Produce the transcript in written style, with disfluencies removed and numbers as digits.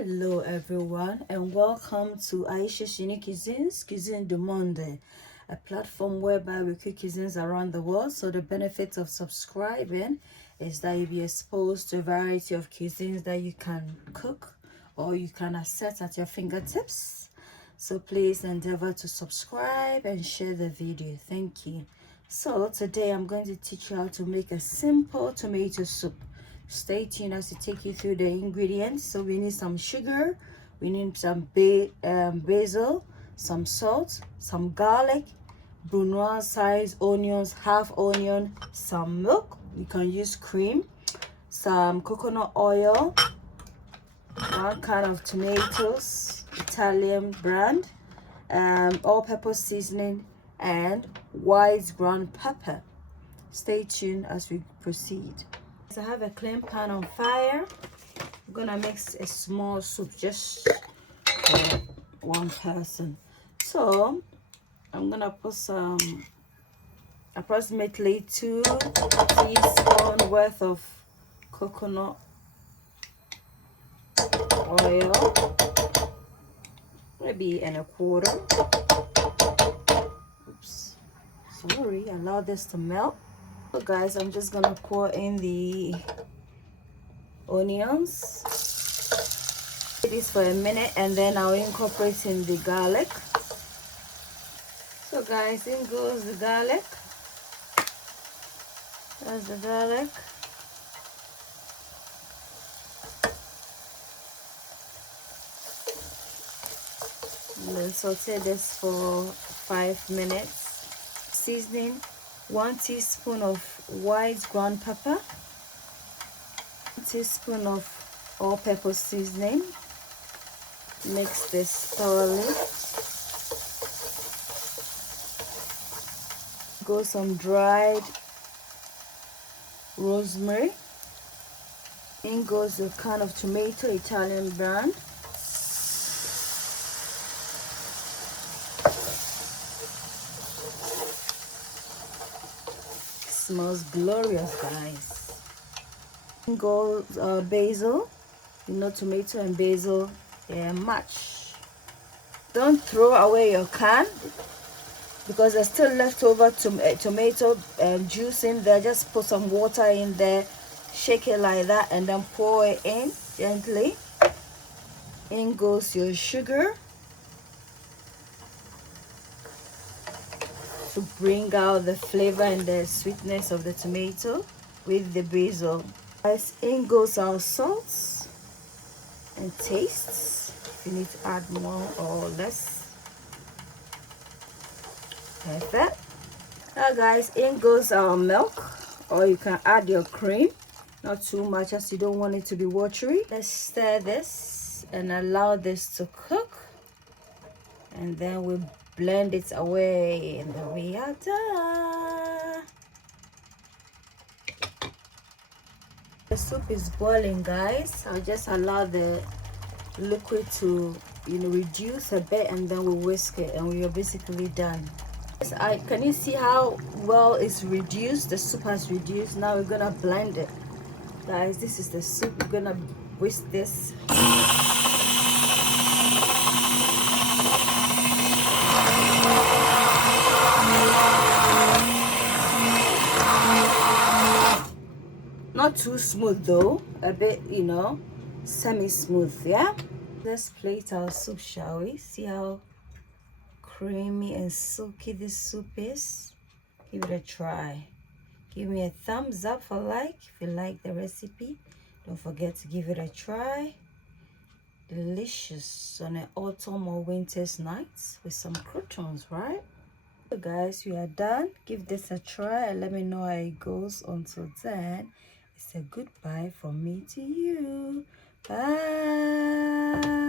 Hello everyone and welcome to Aisha's Unique Cuisine du Monde, a platform whereby we cook cuisines around the world. So the benefit of subscribing is that you'll be exposed to a variety of cuisines that you can cook or you can access at your fingertips. So please endeavor to subscribe and share the video. Thank you. So today I'm going to teach you how to make a simple tomato soup. Stay tuned as I take you through the ingredients. So we need some sugar, we need some basil, some salt, some garlic, brunoise size onions, half onion, some milk, you can use cream, some coconut oil, one kind of tomatoes, Italian brand, all-purpose seasoning, and white ground pepper. Stay tuned as we proceed. So I have a clean pan on fire. I'm gonna mix a small soup just for one person. So I'm gonna put some approximately 2 teaspoons worth of coconut oil, maybe and a quarter. Oops, sorry, allow this to melt. So guys, I'm just gonna pour in the onions. This for a minute and then I'll incorporate in the garlic. So guys, in goes the garlic. That's the garlic. And then saute this for 5 minutes. Seasoning, 1 teaspoon of white ground pepper, 1 teaspoon of all-purpose seasoning. Mix this thoroughly. Go some dried rosemary. In goes a can of tomato, Italian brand. Smells glorious, guys. In goes basil. You know, tomato and basil match. Don't throw away your can because there's still leftover tomato juice in there. Just put some water in there, shake it like that, and then pour it in gently. In goes your sugar to bring out the flavor and the sweetness of the tomato with the basil. Guys, in goes our salts and tastes. If you need to add more or less. Perfect. Now guys, in goes our milk, or you can add your cream, not too much as you don't want it to be watery. Let's stir this and allow this to cook, and then we blend it away and then we are done. The soup is boiling, guys. I'll just allow the liquid to reduce a bit, and then we whisk it and we are basically done. Can you see how well it's reduced? The soup has reduced. Now we're gonna blend it, guys. This is the soup. We're gonna whisk this. Not too smooth though, a bit, semi-smooth, yeah? Let's plate our soup, shall we? See how creamy and silky this soup is? Give it a try. Give me a thumbs up for like if you like the recipe. Don't forget to give it a try. Delicious on an autumn or winter's night with some croutons, right? So guys, we are done. Give this a try and let me know how it goes. Until then, it's a goodbye from me to you. Bye.